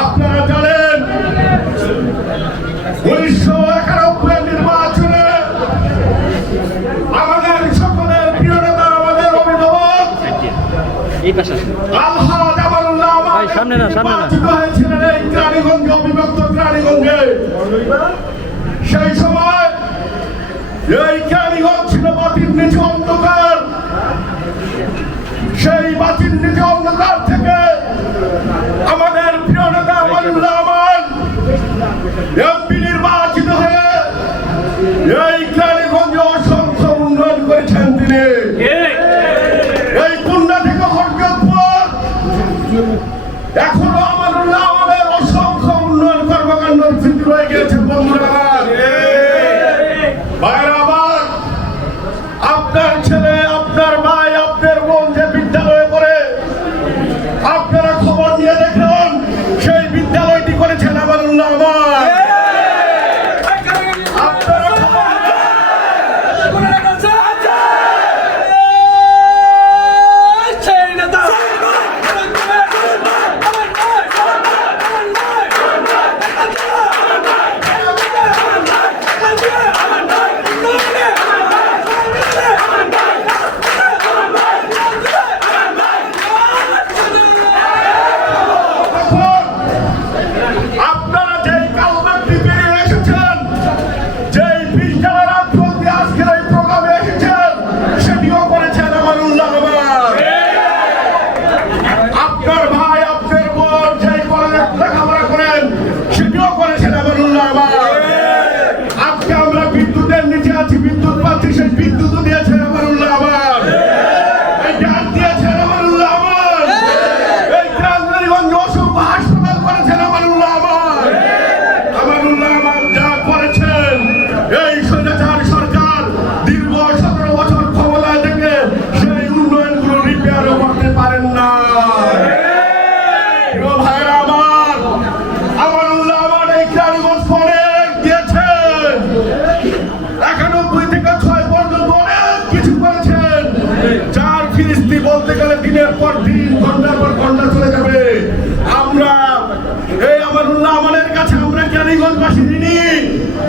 আপনারা জানেন উনিশশো একানব্বই নির্বাচনে আমাদের সকলের প্রিয় নেতা আমাদের অভিভাবক সেই সময় ছিল বাতির নিচে অন্ধকার। এখনও আমাদের অসংখ্য উন্নয়ন কর্মকাণ্ড রয়ে গেছে কিছু করেছেন। চার ফিরিস্তি বলতে গেলে দিনের পর দিন